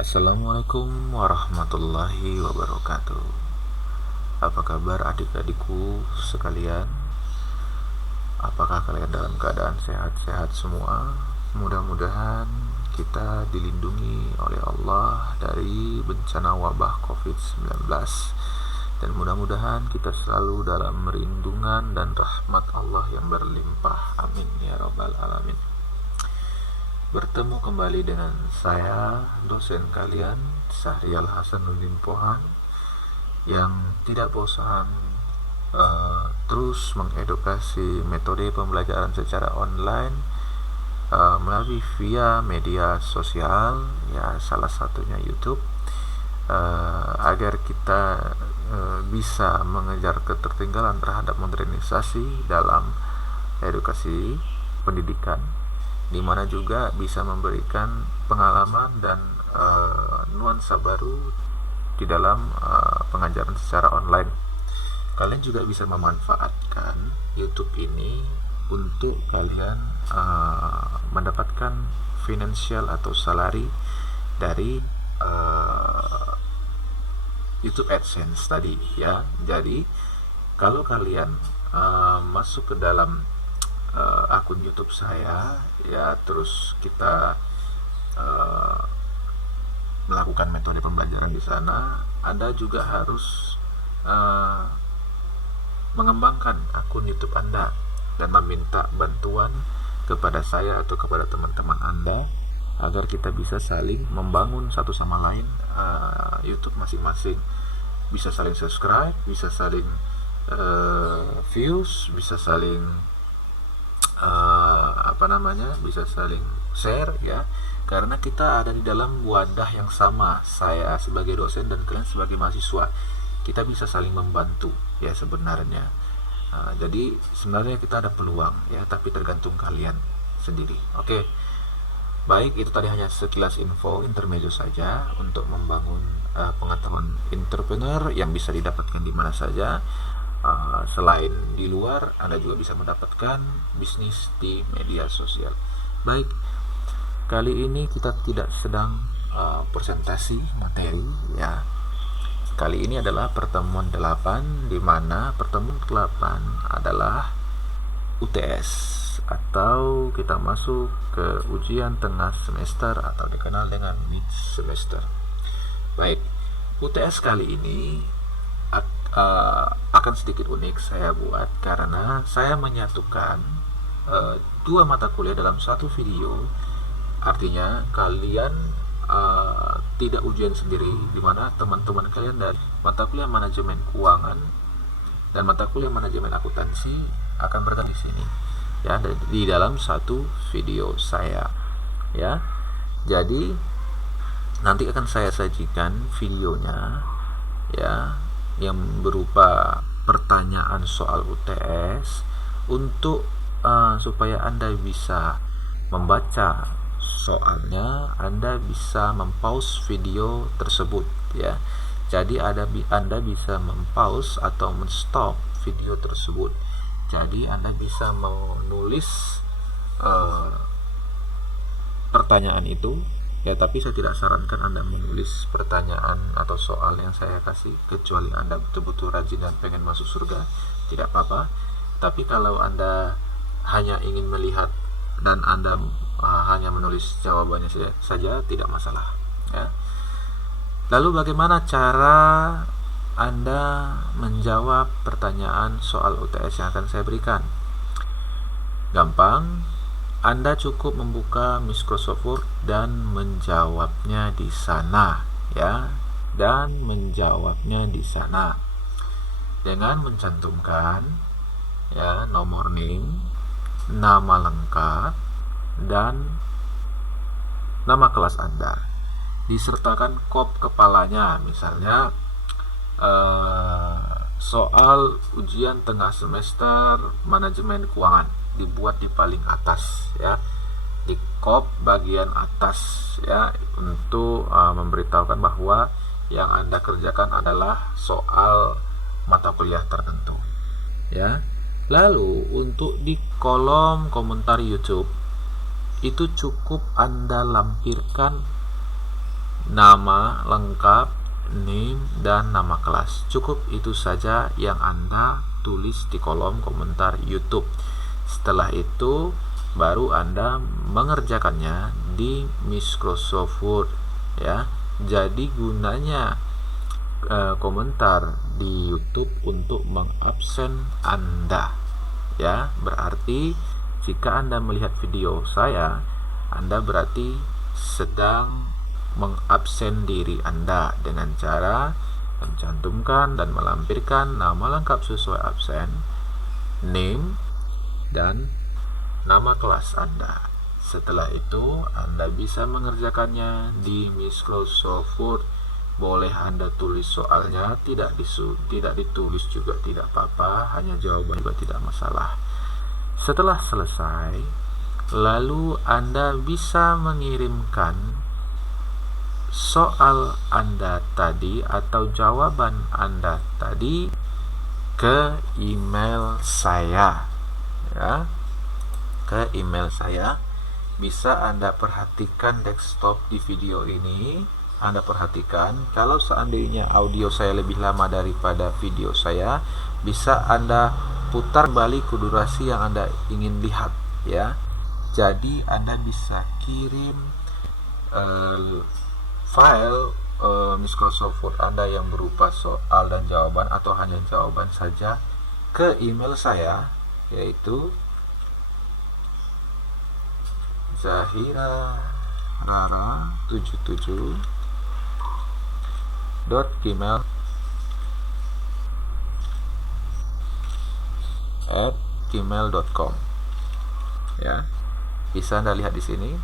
Assalamualaikum warahmatullahi wabarakatuh. Apa kabar adik-adikku sekalian? Apakah kalian dalam keadaan sehat-sehat semua? Mudah-mudahan kita dilindungi oleh Allah dari bencana wabah COVID-19, dan mudah-mudahan kita selalu dalam perlindungan dan rahmat Allah yang berlimpah. Amin ya rabbal alamin. Bertemu kembali dengan saya, dosen kalian, Syahrial Hasanuddin Pohan, yang tidak bosan terus mengedukasi metode pembelajaran secara online melalui via media sosial, ya salah satunya YouTube, agar kita bisa mengejar ketertinggalan terhadap modernisasi dalam edukasi pendidikan, di mana juga bisa memberikan pengalaman dan nuansa baru di dalam pengajaran secara online. Kalian juga bisa memanfaatkan YouTube ini untuk kalian mendapatkan financial atau salary dari YouTube AdSense tadi, ya. Jadi kalau kalian masuk ke dalam akun YouTube saya, ya, terus kita melakukan metode pembelajaran di sana, Anda juga harus mengembangkan akun YouTube Anda dan meminta bantuan kepada saya atau kepada teman-teman Anda agar kita bisa saling membangun satu sama lain YouTube masing-masing. Bisa saling subscribe, bisa saling views, bisa saling bisa saling share, ya, karena kita ada di dalam wadah yang sama. Saya sebagai dosen dan kalian sebagai mahasiswa, kita bisa saling membantu, ya, sebenarnya. Jadi sebenarnya kita ada peluang, ya, tapi tergantung kalian sendiri. Oke, baik, itu tadi hanya sekilas info intermezzo saja untuk membangun pengetahuan entrepreneur yang bisa didapatkan di mana saja. Selain di luar, Anda juga bisa mendapatkan bisnis di media sosial. Baik, kali ini kita tidak sedang presentasi materi, ya. Kali ini adalah pertemuan 8, di mana pertemuan 8 adalah UTS, atau kita masuk ke ujian tengah semester atau dikenal dengan mid semester. Baik, UTS kali ini akan sedikit unik saya buat karena saya menyatukan dua mata kuliah dalam satu video. Artinya kalian tidak ujian sendiri, di mana teman-teman kalian dari mata kuliah manajemen keuangan dan mata kuliah manajemen akuntansi akan berada di sini, ya, di dalam satu video saya, ya. Jadi nanti akan saya sajikan videonya, ya, yang berupa pertanyaan soal UTS untuk supaya Anda bisa membaca soalnya, Anda bisa mempause video tersebut, ya. Jadi Anda bisa mempause atau menstop video tersebut. Jadi Anda bisa menulis pertanyaan itu, ya, tapi saya tidak sarankan Anda menulis pertanyaan atau soal yang saya kasih, kecuali Anda betul-betul rajin dan pengen masuk surga, tidak apa-apa. Tapi kalau Anda hanya ingin melihat dan Anda hanya menulis jawabannya saja, tidak masalah, ya. Lalu bagaimana cara Anda menjawab pertanyaan soal UTS yang akan saya berikan? Gampang, Anda cukup membuka Microsoft Word dan menjawabnya di sana, ya, dan menjawabnya di sana dengan mencantumkan, ya, nomor NIM, nama lengkap, dan nama kelas Anda. Disertakan kop kepalanya, misalnya soal ujian tengah semester manajemen keuangan, dibuat di paling atas, ya, di kop bagian atas, ya, untuk memberitahukan bahwa yang Anda kerjakan adalah soal mata kuliah tertentu, ya. Lalu untuk di kolom komentar YouTube itu cukup Anda lampirkan nama lengkap, name, dan nama kelas. Cukup itu saja yang Anda tulis di kolom komentar YouTube. Setelah itu baru Anda mengerjakannya di Microsoft Word, ya. Jadi gunanya komentar di YouTube untuk mengabsen Anda, ya. Berarti jika Anda melihat video saya, Anda berarti sedang mengabsen diri Anda dengan cara mencantumkan dan melampirkan nama lengkap sesuai absen, name, dan nama kelas Anda. Setelah itu Anda bisa mengerjakannya di Microsoft Word. Boleh Anda tulis soalnya, tidak ditulis juga tidak apa-apa, hanya jawaban juga tidak masalah. Setelah selesai, lalu Anda bisa mengirimkan soal Anda tadi atau jawaban Anda tadi ke email saya, ya. Ke email saya. Bisa Anda perhatikan desktop di video ini. Anda perhatikan, kalau seandainya audio saya lebih lama daripada video saya, bisa Anda putar balik ke durasi yang Anda ingin lihat, ya. Jadi Anda bisa kirim file Microsoft Word Anda yang berupa soal dan jawaban atau hanya jawaban saja ke email saya, yaitu zahira77.gmail.com, ya. Bisa Anda lihat di sini,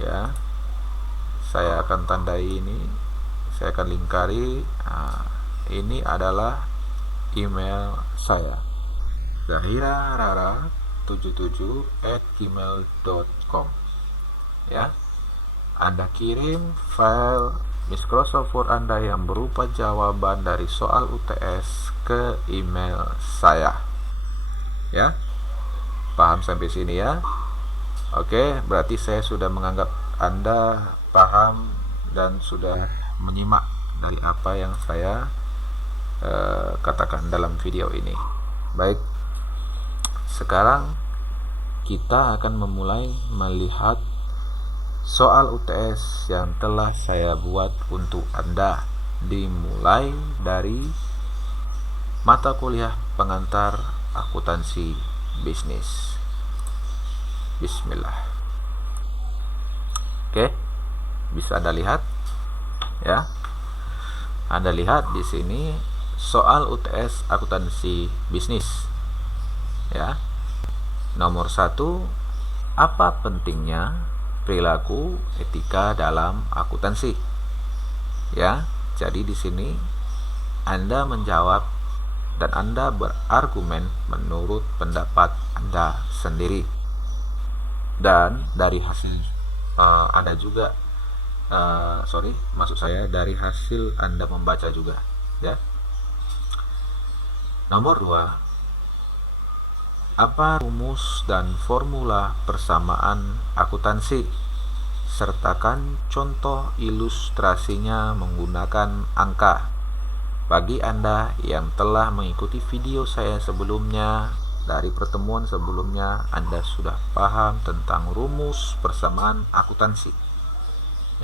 ya. Saya akan tandai ini, saya akan lingkari. Ini adalah email saya, zahirarara77@gmail.com, ya. Anda kirim file Microsoft Word Anda yang berupa jawaban dari soal UTS ke email saya, ya. Paham sampai sini, ya? Oke, berarti saya sudah menganggap Anda paham dan sudah menyimak dari apa yang saya katakan dalam video ini. Baik, sekarang kita akan memulai melihat soal UTS yang telah saya buat untuk Anda, dimulai dari mata kuliah pengantar akuntansi bisnis. Bismillah. Oke, bisa Anda lihat, ya. Anda lihat di sini soal UTS akuntansi bisnis, ya. Nomor 1, apa pentingnya perilaku etika dalam akuntansi? Ya, jadi di sini Anda menjawab dan Anda berargumen menurut pendapat Anda sendiri. Dan dari hasil Anda juga dari hasil Anda membaca juga, ya. Nomor 2, apa rumus dan formula persamaan akuntansi? Sertakan contoh ilustrasinya menggunakan angka. Bagi Anda yang telah mengikuti video saya sebelumnya, dari pertemuan sebelumnya Anda sudah paham tentang rumus persamaan akuntansi,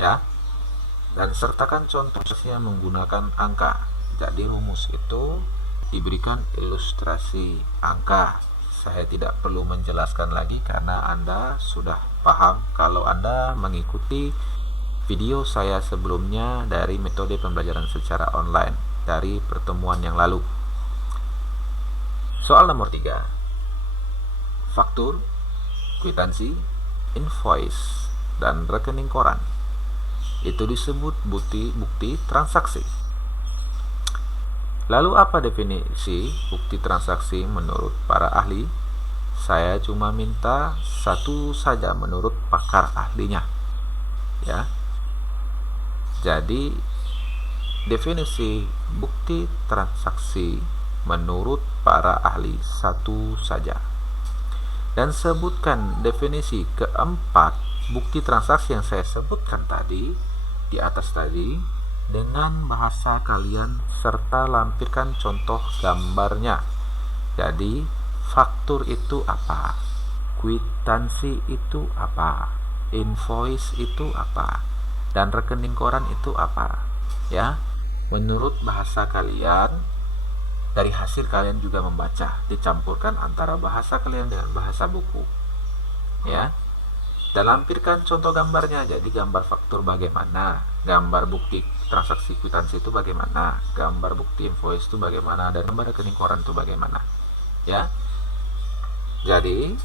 ya. Dan sertakan contohnya menggunakan angka. Jadi rumus itu diberikan ilustrasi angka. Saya tidak perlu menjelaskan lagi karena Anda sudah paham kalau Anda mengikuti video saya sebelumnya dari metode pembelajaran secara online dari pertemuan yang lalu. Soal nomor 3, faktur, kwitansi, invoice, dan rekening koran. Itu disebut bukti transaksi. Lalu apa definisi bukti transaksi menurut para ahli? Saya cuma minta satu saja menurut pakar ahlinya, ya. Jadi definisi bukti transaksi menurut para ahli satu saja. Dan sebutkan definisi keempat bukti transaksi yang saya sebutkan tadi di atas tadi dengan bahasa kalian serta lampirkan contoh gambarnya. Jadi, faktur itu apa? Kwitansi itu apa? Invoice itu apa? Dan rekening koran itu apa? Ya, menurut bahasa kalian, dari hasil kalian juga membaca, dicampurkan antara bahasa kalian dengan bahasa buku. Ya, dan lampirkan contoh gambarnya. Jadi gambar faktur bagaimana, gambar bukti transaksi kwitansi itu bagaimana, gambar bukti invoice itu bagaimana, dan gambar rekening koran itu bagaimana. Ya, jadi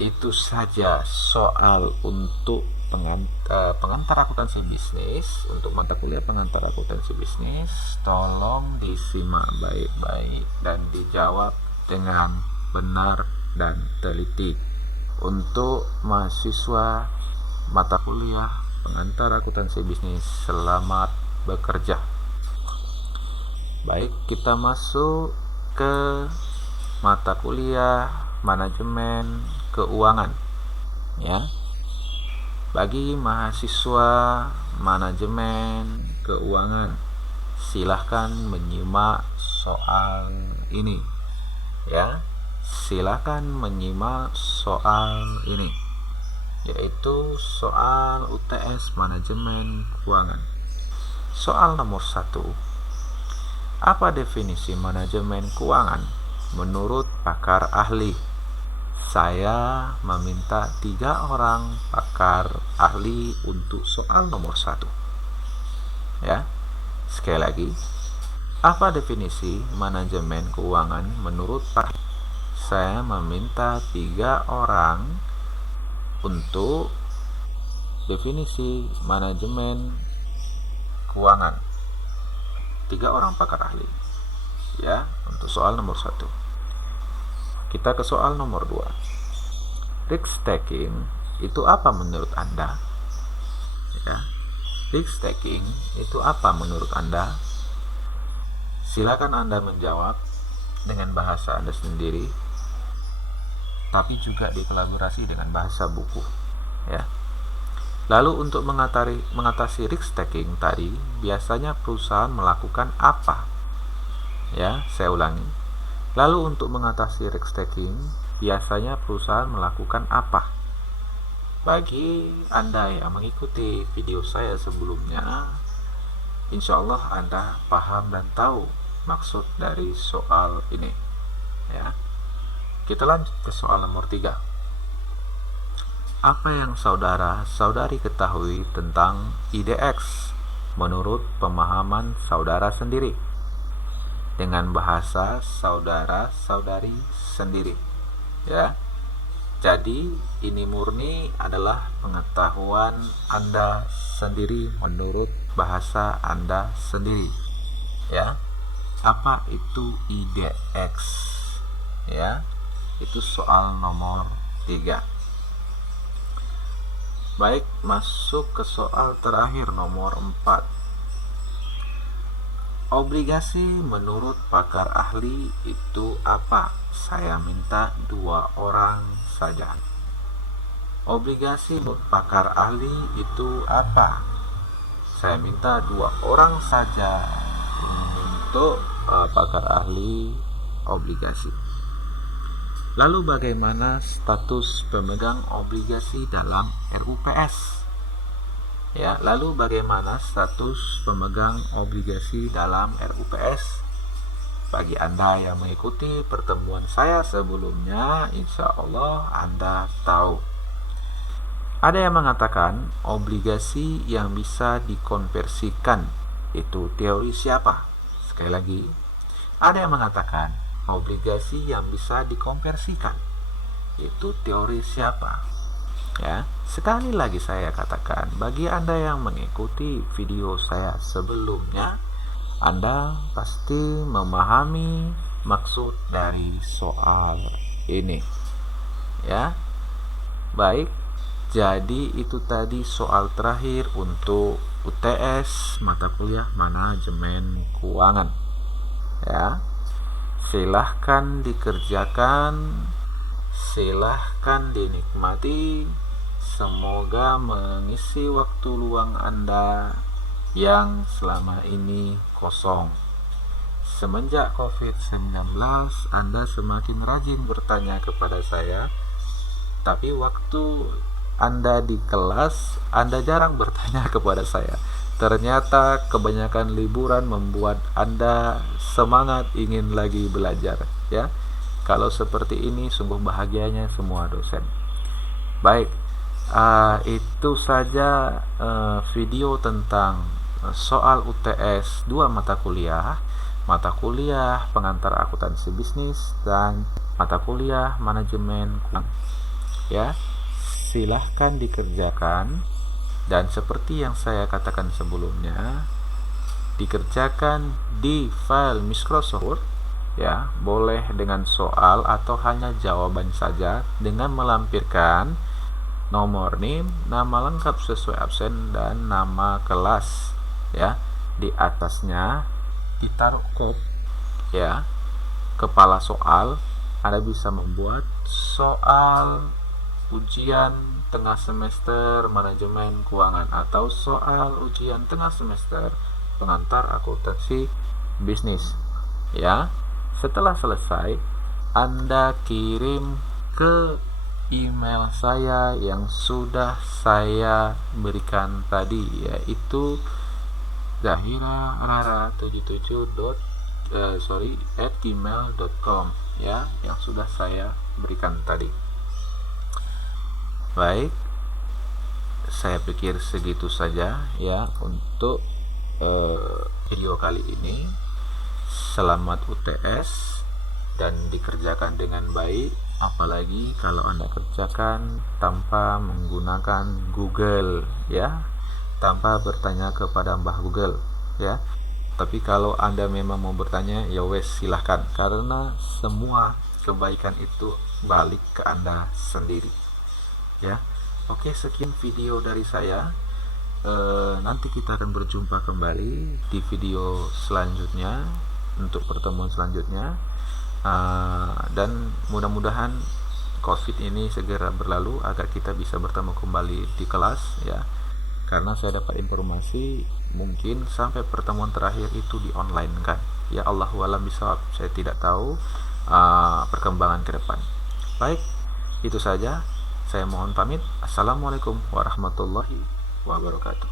itu saja soal untuk pengantar akuntansi bisnis. Untuk mata kuliah pengantar akuntansi bisnis, tolong disimak baik-baik dan dijawab dengan benar dan teliti. Untuk mahasiswa mata kuliah pengantar akuntansi bisnis, selamat bekerja. Baik, kita masuk ke mata kuliah manajemen keuangan. Ya, bagi mahasiswa manajemen keuangan, silahkan menyimak soal ini. Ya, silahkan menyimak soal ini, yaitu soal UTS manajemen keuangan. Soal nomor 1. Apa definisi manajemen keuangan menurut pakar ahli? Saya meminta 3 orang pakar ahli untuk soal nomor 1. Ya, sekali lagi, apa definisi manajemen keuangan menurut pakar? Saya meminta 3 orang untuk definisi manajemen keuangan. 3 orang pakar ahli. Ya, untuk soal nomor 1. Kita ke soal nomor 2. Risk taking itu apa menurut Anda? Ya, risk taking itu apa menurut Anda? Silakan Anda menjawab dengan bahasa Anda sendiri, tapi juga dikolaborasi dengan bahasa buku. Ya. Lalu untuk mengatasi risk taking tadi, biasanya perusahaan melakukan apa? Ya, saya ulangi. Lalu untuk mengatasi risk taking, biasanya perusahaan melakukan apa? Bagi Anda yang mengikuti video saya sebelumnya, insya Allah Anda paham dan tahu maksud dari soal ini. Ya. Kita lanjut ke soal nomor 3. Apa yang saudara-saudari ketahui tentang IDX menurut pemahaman saudara sendiri? Dengan bahasa saudara-saudari sendiri. Ya. Jadi ini murni adalah pengetahuan Anda sendiri menurut bahasa Anda sendiri. Ya. Apa itu IDX? Ya. Itu soal nomor 3. Baik, masuk ke soal terakhir nomor 4. Obligasi menurut pakar ahli itu apa? Saya minta 2 orang saja. Obligasi menurut pakar ahli itu apa? Saya minta 2 orang saja untuk pakar ahli obligasi. Lalu bagaimana status pemegang obligasi dalam RUPS? Ya, lalu bagaimana status pemegang obligasi dalam RUPS? Bagi Anda yang mengikuti pertemuan saya sebelumnya, insya Allah Anda tahu. Ada yang mengatakan obligasi yang bisa dikonversikan. Itu teori siapa? Sekali lagi, ada yang mengatakan obligasi yang bisa dikonversikan. Itu teori siapa? Ya, sekali lagi saya katakan, bagi Anda yang mengikuti video saya sebelumnya, Anda pasti memahami maksud dari soal ini. Ya. Baik, jadi itu tadi soal terakhir untuk UTS mata kuliah manajemen keuangan. Ya. Silahkan dikerjakan, silahkan dinikmati. Semoga mengisi waktu luang Anda yang selama ini kosong. Semenjak COVID-19, Anda semakin rajin bertanya kepada saya, tapi waktu Anda di kelas, Anda jarang bertanya kepada saya. Ternyata kebanyakan liburan membuat Anda semangat ingin lagi belajar, ya. Kalau seperti ini sungguh bahagianya semua dosen. Baik, itu saja video tentang soal UTS 2 mata kuliah pengantar akuntansi bisnis dan mata kuliah manajemen keuangan. Ya, silahkan dikerjakan, dan seperti yang saya katakan sebelumnya, dikerjakan di file Microsoft Word, ya, boleh dengan soal atau hanya jawaban saja dengan melampirkan nomor NIM, nama lengkap sesuai absen, dan nama kelas, ya. Di atasnya ditaruh kop, ya, kepala soal. Anda bisa membuat soal ujian tengah semester manajemen keuangan atau soal ujian tengah semester pengantar akuntansi bisnis, ya. Setelah selesai, Anda kirim ke email saya yang sudah saya berikan tadi, yaitu zahirarara77 ya, yang sudah saya berikan tadi. Baik, saya pikir segitu saja ya untuk video kali ini. Selamat UTS dan dikerjakan dengan baik, apalagi kalau Anda kerjakan tanpa menggunakan Google, ya, tanpa bertanya kepada Mbah Google, ya. Tapi kalau Anda memang mau bertanya, ya wes, silahkan, karena semua kebaikan itu balik ke Anda sendiri, ya. Oke, sekian video dari saya. Nanti kita akan berjumpa kembali di video selanjutnya untuk pertemuan selanjutnya, dan mudah-mudahan COVID ini segera berlalu agar kita bisa bertemu kembali di kelas, ya. Karena saya dapat informasi mungkin sampai pertemuan terakhir itu di online, kan, ya. Allahu a'lam bishawab, saya tidak tahu perkembangan ke depan. Baik, itu saja, saya mohon pamit. Assalamualaikum warahmatullahi wabarakatuh.